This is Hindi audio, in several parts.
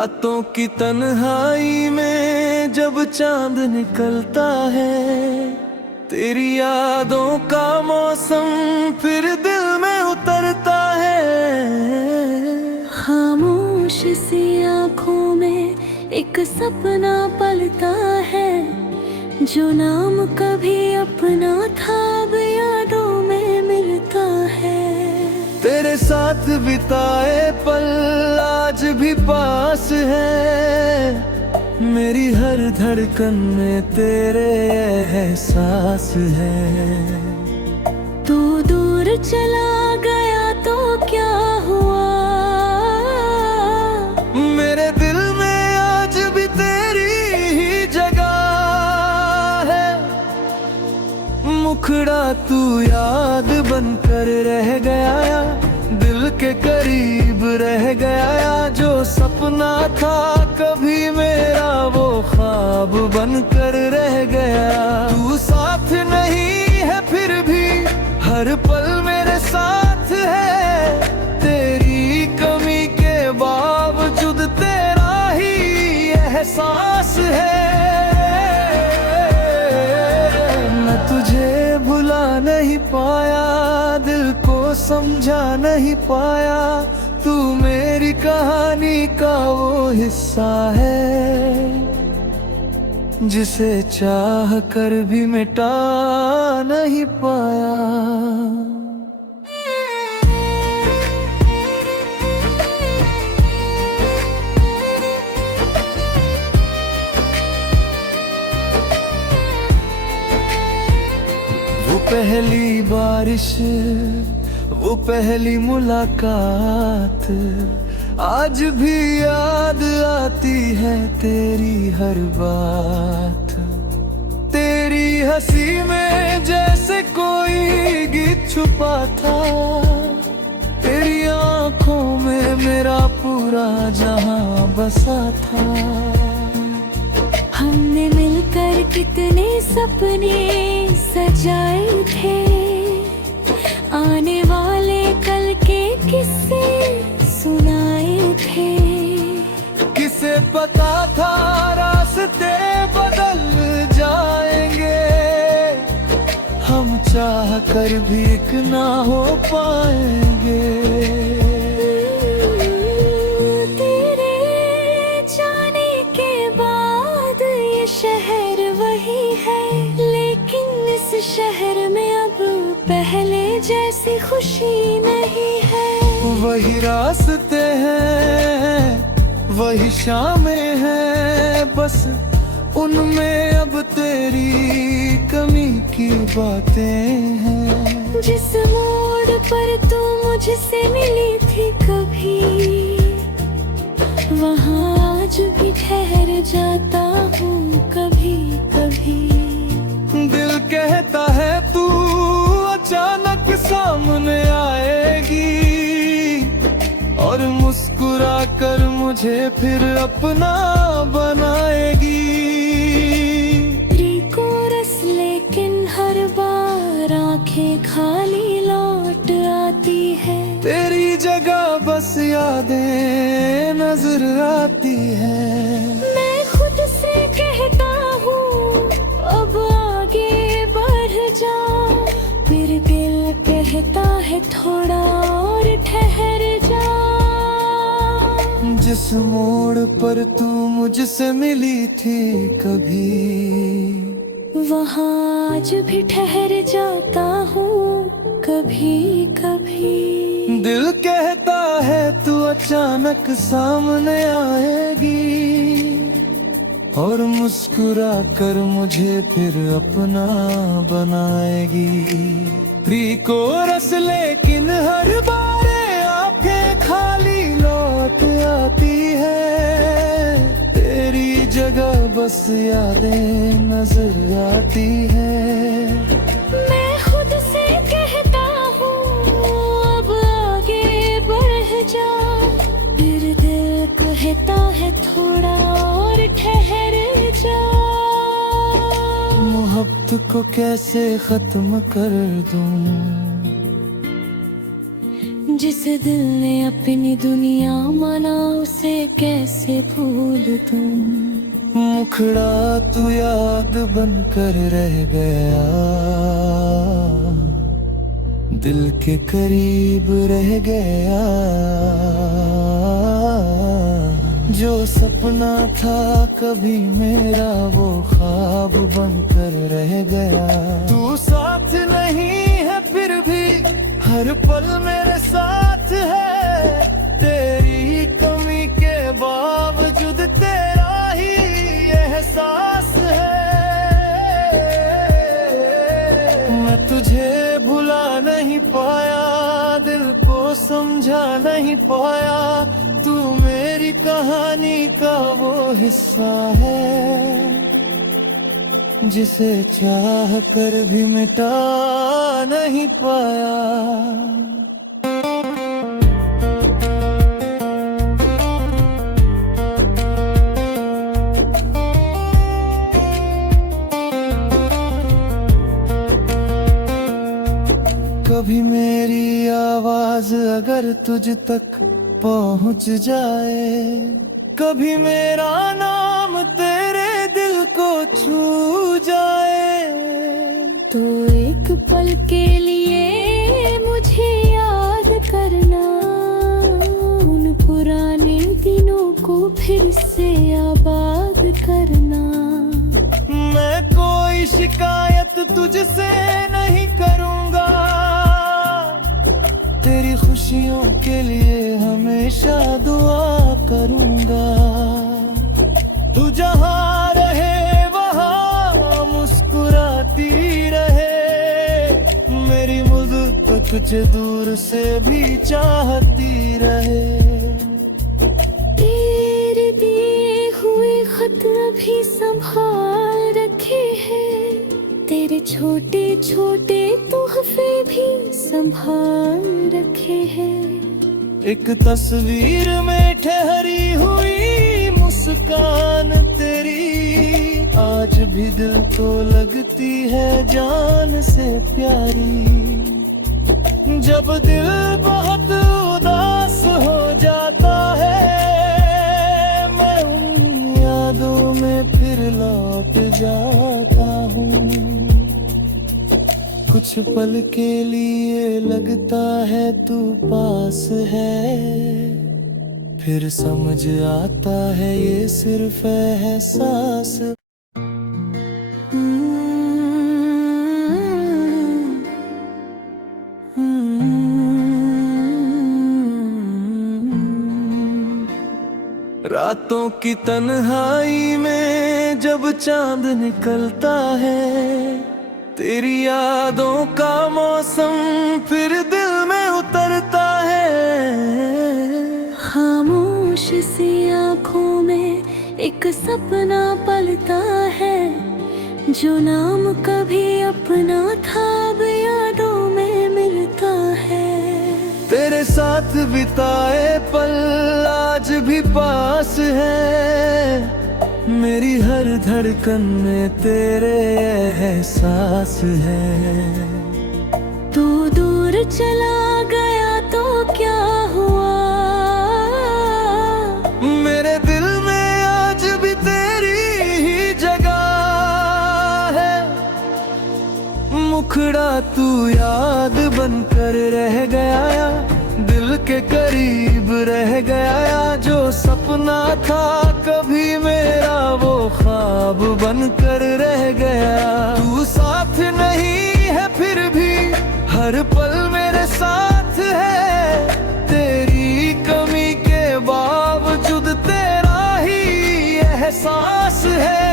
रातों की तन्हाई में जब चांद निकलता है, तेरी यादों का मौसम फिर दिल में उतरता है। खामोश सी आँखों में एक सपना पलता है, जो नाम कभी अपना था अब यादों में मिलता है। तेरे साथ बिताए पल आज भी पास है, मेरी हर धड़कन में तेरे एहसास है। तू दूर चला गया तो क्या हुआ, मेरे दिल में आज भी तेरी ही जगह है। मुखड़ा तू याद बनकर रह गया, दिल के करीब रह गया। जो सपना था कभी मेरा वो ख्वाब बनकर रह गया। तू साथ नहीं है फिर भी हर पल मेरे साथ है, तेरी कमी के बावजूद तेरा ही एहसास है। मैं तुझे भुला नहीं पाया, दिल को समझा नहीं पाया, तू मेरी कहानी का वो हिस्सा है, जिसे चाह कर भी मिटा नहीं पाया। वो पहली बारिश, वो पहली मुलाकात, आज भी याद आती है तेरी हर बात। तेरी हंसी में जैसे कोई गीत छुपा था, तेरी आंखों में मेरा पूरा जहां बसा था। हमने मिलकर कितने सपने सजाए थे, आने वाले कल के किस्से सुनाए थे। किसे पता था रास्ते बदल जाएंगे, हम चाह कर भी एक ना हो पाएंगे। तेरे जाने के बाद ये शहर वही है, लेकिन इस शहर में अब पहले जैसी खुशी नहीं है। वही रास्ते हैं, वही शामें हैं, बस उनमें अब तेरी कमी की बातें हैं। जिस मोड़ पर तू मुझसे मिली थी कभी, वहाँ आज भी ठहर जाता हूँ कभी कभी। दिल कहता है तू अचानक सामने आएगी, और मुस्कुरा कर मुझे फिर अपना बनाएगी। कोरस लेकिन हर बार आंखें खाली लौट आती है। तेरी जगह बस यादें नजर आती है। मैं खुद से कहता हूँ अब आगे बढ़ जा, फिर दिल कहता है थोड़ा और ठहर जा। जिस मोड़ पर तू मुझसे मिली थी कभी, वहाँ आज भी ठहर जाता हूँ कभी कभी। दिल कहता है तू अचानक सामने आएगी, और मुस्कुरा कर मुझे फिर अपना बनाएगी। प्री कोरस लेकिन हर बार आंखें खाली लौट आती है। तेरी जगह बस यादें नजर आती है। मैं खुद से कहता हूँ अब आगे बढ़ जा, फिर दिल कहता है थोड़ा और ठहर जा। मोहब्बत को कैसे खत्म कर दूं, जिस दिल ने अपनी दुनिया माना उसे कैसे भूल दूं। मुखड़ा तू याद बनकर रह गया, दिल के करीब रह गया। जो सपना था कभी मेरा वो ख्वाब बनकर रह गया। तू साथ नहीं है फिर भी हर पल मेरे साथ है। तेरी कमी के बावजूद तेरा ही एहसास है। मैं तुझे भुला नहीं पाया, दिल को समझा नहीं पाया। तू मेरी कहानी का वो हिस्सा है जिसे चाह कर भी मिटा नहीं पाया। कभी मेरी आवाज अगर तुझ तक पहुंच जाए, कभी मेरा नाम तेरे दिल को छू जाए, तो एक पल के लिए मुझे याद करना। उन पुराने दिनों को फिर से आबाद करना। मैं कोई शिकायत तुझसे नहीं करूंगा, तेरी खुशियों के लिए हमेशा दुआ करूंगा। तू जहाँ रहे वहाँ मुस्कुराती रहे, मेरी मुद्दत तुझे दूर से भी चाहती रहे। तेरे दिए हुए खत अभी संभाल रखे हैं, तेरे छोटे छोटे तोहफे भी संभाल रखे हैं। एक तस्वीर में ठहरी हुई मुस्कान तेरी आज भी दिल को लगती है जान से प्यारी। जब दिल बहुत उदास हो जाता है, मैं उन यादों में फिर लौट जाता हूँ। कुछ पल के लिए लगता है तू पास है, फिर समझ आता है ये सिर्फ एहसास। रातों की तन्हाई में जब चांद निकलता है, तेरी यादों का मौसम फिर दिल में उतरता है। खामोश सी आँखों में एक सपना पलता है, जो नाम कभी अपना था अब यादों में मिलता है। तेरे साथ बिताए पल आज भी पास है, मेरी हर धड़कन में तेरे एहसास है। तू दूर चला गया तो क्या हुआ, मेरे दिल में आज भी तेरी ही जगह है। मुखड़ा तू याद बनकर रह गया, दिल के करीब रह गया। जो सपना था कभी मेरा वो ख्वाब बनकर रह गया। तू साथ नहीं है फिर भी हर पल मेरे साथ है। तेरी कमी के बावजूद तेरा ही एहसास है।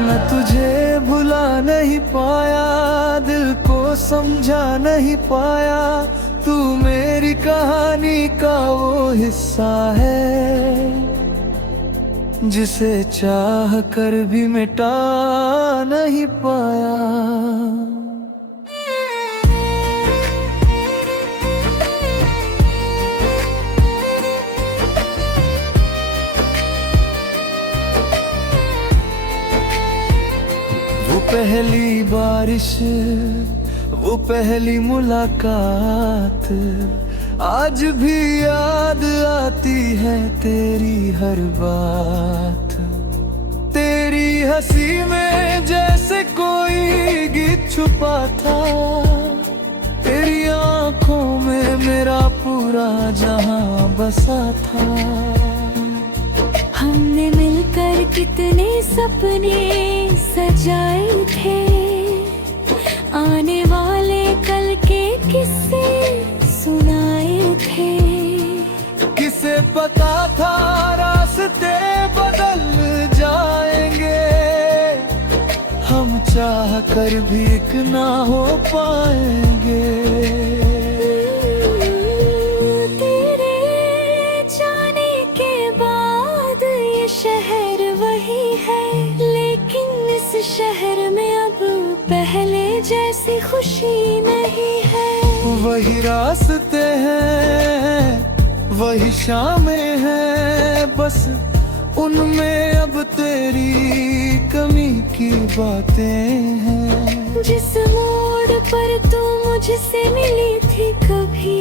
मैं तुझे भुला नहीं पाया, दिल को समझा नहीं पाया। तू मेरी कहानी का वो हिस्सा है जिसे चाह कर भी मिटा नहीं पाया। वो पहली बारिश, वो पहली मुलाकात आज भी याद आती है, तेरी हर बात। तेरी हंसी में जैसे कोई गीत छुपा था, तेरी आंखों में मेरा पूरा जहां बसा था। हमने मिलकर कितने सपने सजाए थे, आने वाले कल के किस्से सुनाए थे। किसे पता था रास्ते बदल जाएंगे, हम चाह कर भी एक ना हो पाएंगे। तेरे जाने के बाद ये शहर वही है, लेकिन इस शहर में अब पहले जैसी खुशी नहीं है। वही रास्ते हैं, वही शामें हैं, बस उनमें अब तेरी कमी की बातें हैं। जिस मोड़ पर तू मुझसे मिली थी कभी,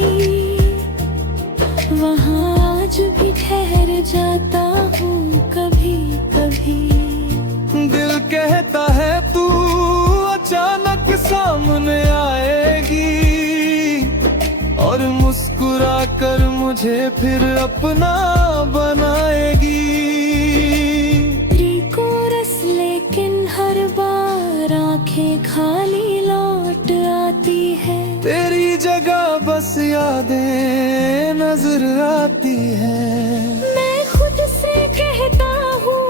वहाँ आज भी ठहर जाता हूँ कभी कभी। दिल कहता है तू अचानक सामने आएगी, और मुस्कुरा कर मुझे फिर अपना बनाएगी। लेकिन हर बार आंखें खाली लौट आती है, तेरी जगह बस यादें नजर आती है। मैं खुद से कहता हूँ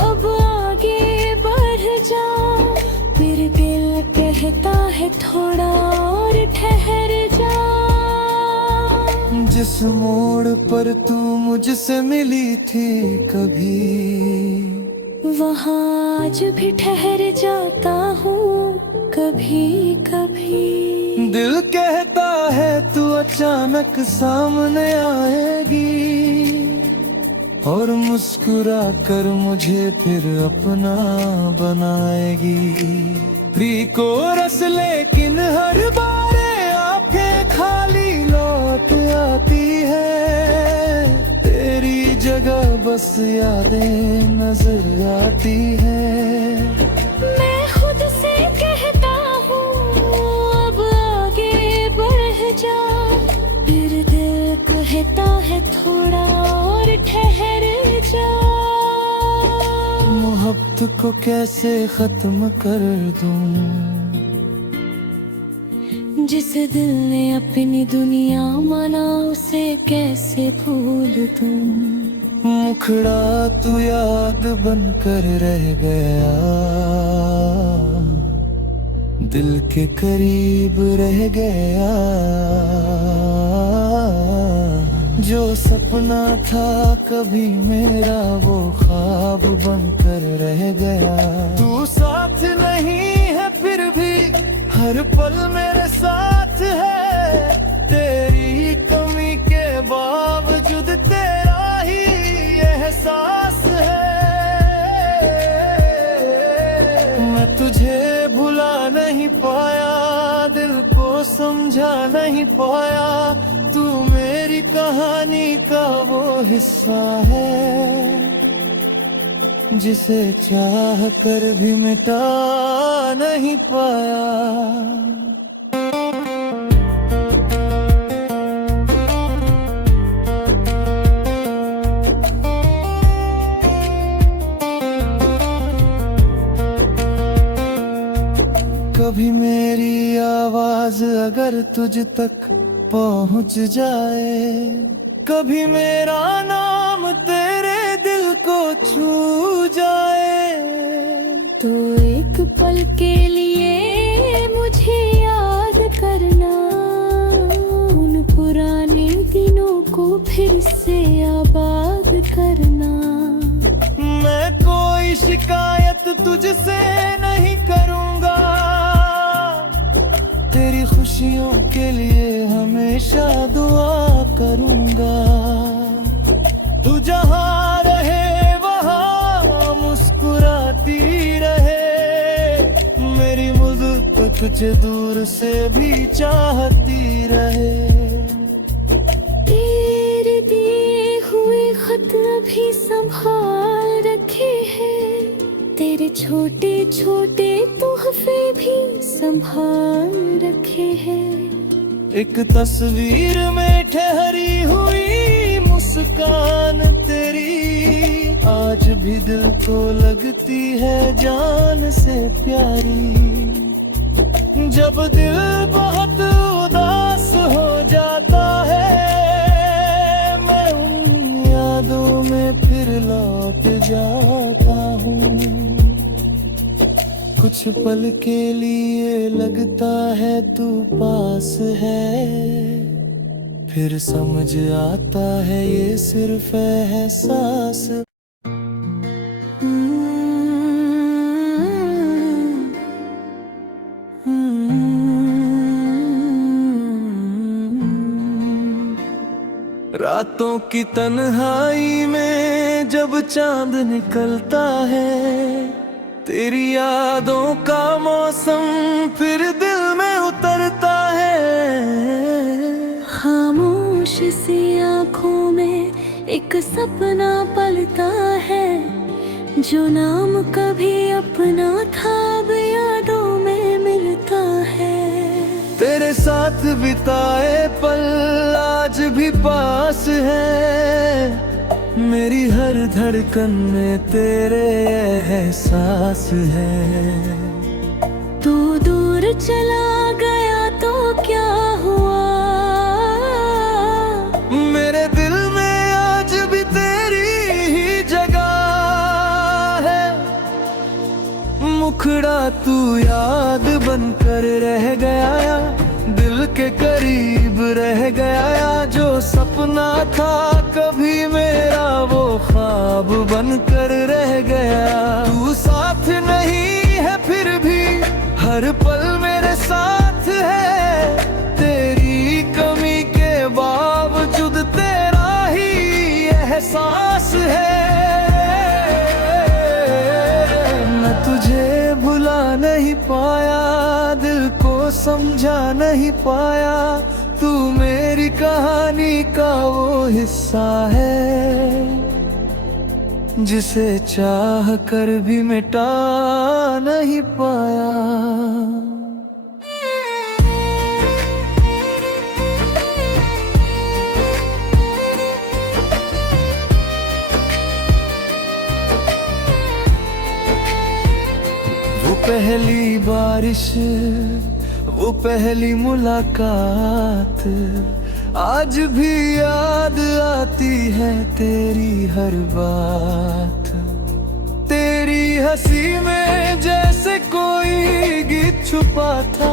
अब आगे बढ़ जा, मेरे दिल कहता है थोड़ा और ठहर जा। जिस मोड़ पर तू मुझसे मिली थी कभी, वहाँ आज भी ठहर जाता हूँ कभी कभी। दिल कहता है तू अचानक सामने आएगी, और मुस्कुरा कर मुझे फिर अपना बनाएगी। प्री को रस लेकिन हर बार आंखें खाली लौट आती है, तेरी जगह बस यादें नजर आती है। मैं खुद से कहता हूँ अब आगे बढ़ जा, फिर दिल कहता है थोड़ा और ठहर जा। मोहब्बत को कैसे खत्म कर दूं, जिस दिल ने अपनी दुनिया माना उसे कैसे भूल दूं। मुखड़ा तू याद बनकर रह गया, दिल के करीब रह गया। जो सपना था कभी मेरा वो ख्वाब बनकर रह गया। तू साथ नहीं है फिर भी हर पल मेरे साथ है, तेरी कमी के बावजूद तेरा ही एहसास है। मैं तुझे भुला नहीं पाया, दिल को समझा नहीं पाया, तू मेरी कहानी का वो हिस्सा है, जिसे चाह कर भी मिटा नहीं पाया। कभी मेरी आवाज अगर तुझ तक पहुंच जाए, कभी मेरा नाम तेरे दिल को छू जाए, तो एक पल के लिए मुझे याद करना, उन पुराने दिनों को फिर से आबाद करना। मैं कोई शिकायत तुझसे नहीं करूंगा, तेरी खुशियों के लिए हमेशा दुआ करूंगा। तू जहाँ रहे वहाँ मुस्कुराती रहे, मेरी मुहब्बत तुझे दूर से भी चाहती रहे। तेरे दिए हुए खत अभी संभाल रखे हैं, तेरे छोटे छोटे तोहफे भी संभाल रखे हैं। एक तस्वीर में ठहरी हुई मुस्कान तेरी आज भी दिल को लगती है जान से प्यारी। जब दिल बहुत उदास हो जाता है मैं उन यादों में फिर लौट जाता हूँ। कुछ पल के लिए लगता है तू पास है, फिर समझ आता है ये सिर्फ एहसास। रातों की तन्हाई में जब चांद निकलता है, तेरी यादों का मौसम फिर दिल में उतरता है। खामोश सी आँखों में एक सपना पलता है, जो नाम कभी अपना था अब यादों में मिलता है। तेरे साथ बिताए पल आज भी पास है, मेरी हर धड़कन में तेरे एहसास है। तू दूर चला गया तो क्या हुआ, मेरे दिल में आज भी तेरी ही जगह है। मुखड़ा तू याद बनकर रह गया, दिल के करीब रह गया। जो सपना था कभी मेरा वो ख्वाब बनकर रह गया। तू साथ नहीं है फिर भी हर पल मेरे साथ है, तेरी कमी के बावजूद तेरा ही एहसास है। मैं तुझे भुला नहीं पाया, दिल को समझा नहीं पाया, तू मेरी कहानी का वो हिस्सा है, जिसे चाह कर भी मिटा नहीं पाया। वो पहली बारिश, वो पहली मुलाकात आज भी याद आती है तेरी हर बात। तेरी हंसी में जैसे कोई गीत छुपा था,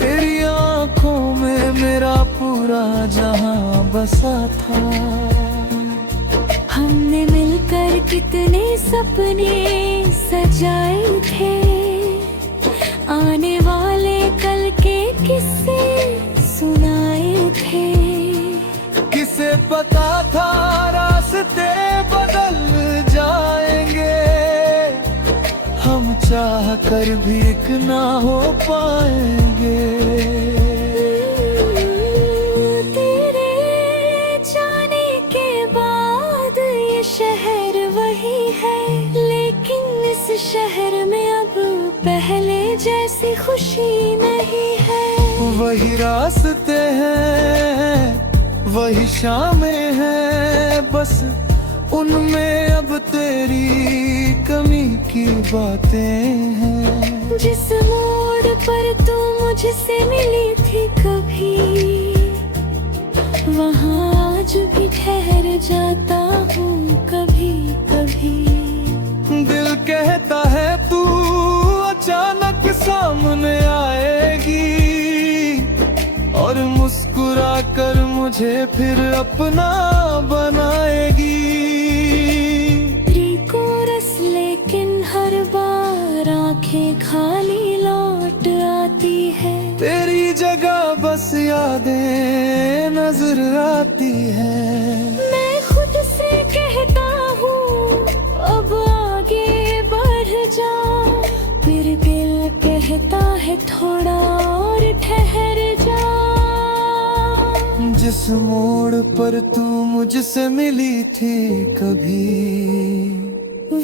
तेरी आंखों में मेरा पूरा जहां बसा था। हमने मिलकर कितने सपने सजाए थे, आने वाले कल के किस्से सुनाए थे। किसे पता था रास्ते बदल जाएंगे, हम चाह कर भी एक ना हो पाएंगे। तेरे जाने के बाद ये शहर वही है, लेकिन इस शहर में अब पहले जैसी खुशी नहीं है। वही रास्ते हैं, वही शामें हैं, बस उनमें अब तेरी कमी की बातें हैं। जिस मोड़ पर तू मुझसे मिली थी कभी, वहाँ आज भी ठहर जाता हूँ कभी कभी। दिल कहता है तू अचानक सामने आएगी, और मुस्कुरा कर मुझे फिर अपना बनाएगी। कोरस लेकिन हर बार आंखें खाली लौट आती है। तेरी जगह बस यादें नजर आती है। मैं खुद से कहता हूँ अब आगे बढ़ जा, फिर दिल कह कहता है थोड़ा और ठहर जा। जिस मोड़ पर तू मुझसे मिली थी कभी,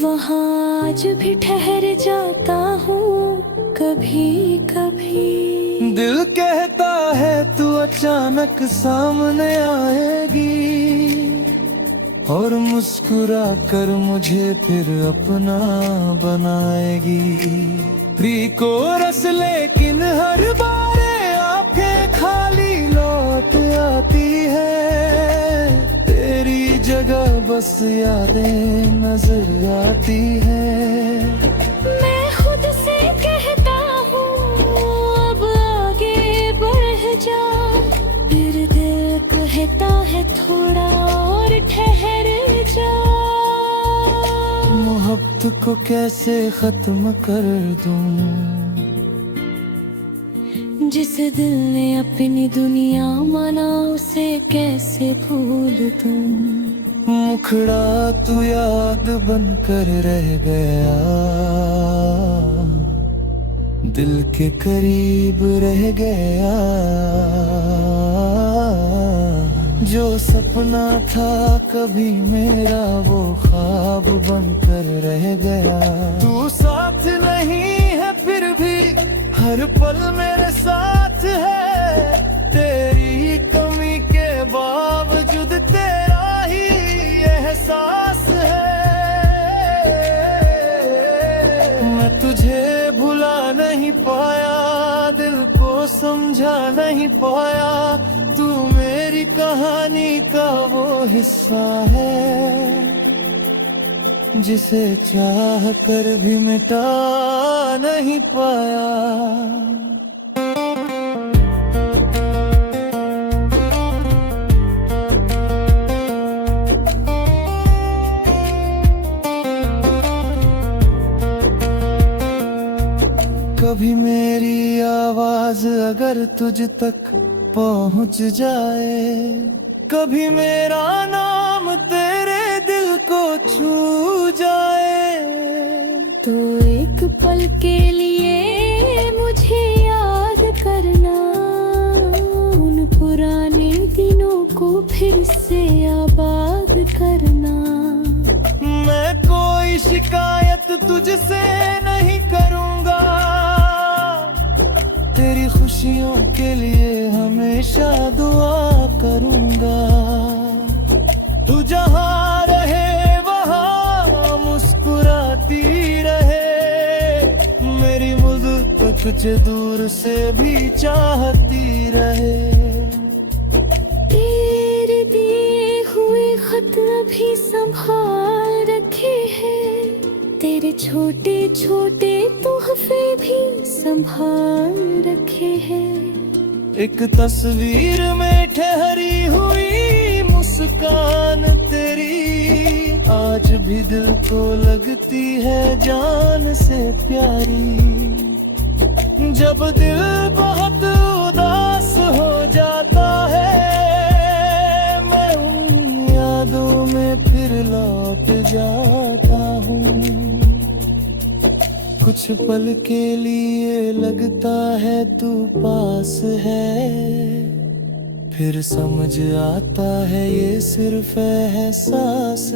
वहाँ आज भी ठहर जाता हूँ कभी कभी। दिल कहता है तू अचानक सामने आएगी, और मुस्कुरा कर मुझे फिर अपना बनाएगी। प्री को रस लेकिन हर बार आंखें खाली लौट आती है। तेरी जगह बस यादें नजर आती है। मैं खुद से कहता हूँ अब आगे बढ़ जा, फिर दिल कहता है थोड़ा और ठहर जा। मोहब्बत को कैसे खत्म कर दूं, जिस दिल ने अपनी दुनिया माना उसे कैसे भूल दूं। मुखड़ा तू याद बनकर रह गया, दिल के करीब रह गया। जो सपना था कभी मेरा वो ख्वाब बनकर रह गया। तू साथ नहीं है फिर भी हर पल मेरे साथ है। तेरी कमी के बावजूद तेरा ही एहसास है। मैं तुझे भुला नहीं पाया, दिल को समझा नहीं पाया। तू मेरी कहानी का वो हिस्सा है, जिसे चाह कर भी मिटा नहीं पाया। कभी मेरी आवाज अगर तुझ तक पहुंच जाए, कभी मेरा नाम तेरे दिल को छू जाए, तो एक पल के लिए मुझे याद करना, उन पुराने दिनों को फिर से आबाद करना। मैं कोई शिकायत तुझसे नहीं करूंगा, तेरी खुशियों के लिए हमेशा दुआ करूंगा। तू जहाँ रहे वहाँ मुस्कुराती रहे, मेरी मुद्दत तुझे दूर से भी चाहती रहे। तेरे दिए हुए खत अभी संभाल रखे हैं, तेरे छोटे छोटे तोहफे भी संभाल रखे हैं। एक तस्वीर में ठहरी हुई मुस्कान तेरी, आज भी दिल को लगती है जान से प्यारी। जब दिल बहुत उदास हो जाता है, मैं उन यादों में फिर लौट जाता हूँ। कुछ पल के लिए लगता है तू पास है, फिर समझ आता है ये सिर्फ एहसास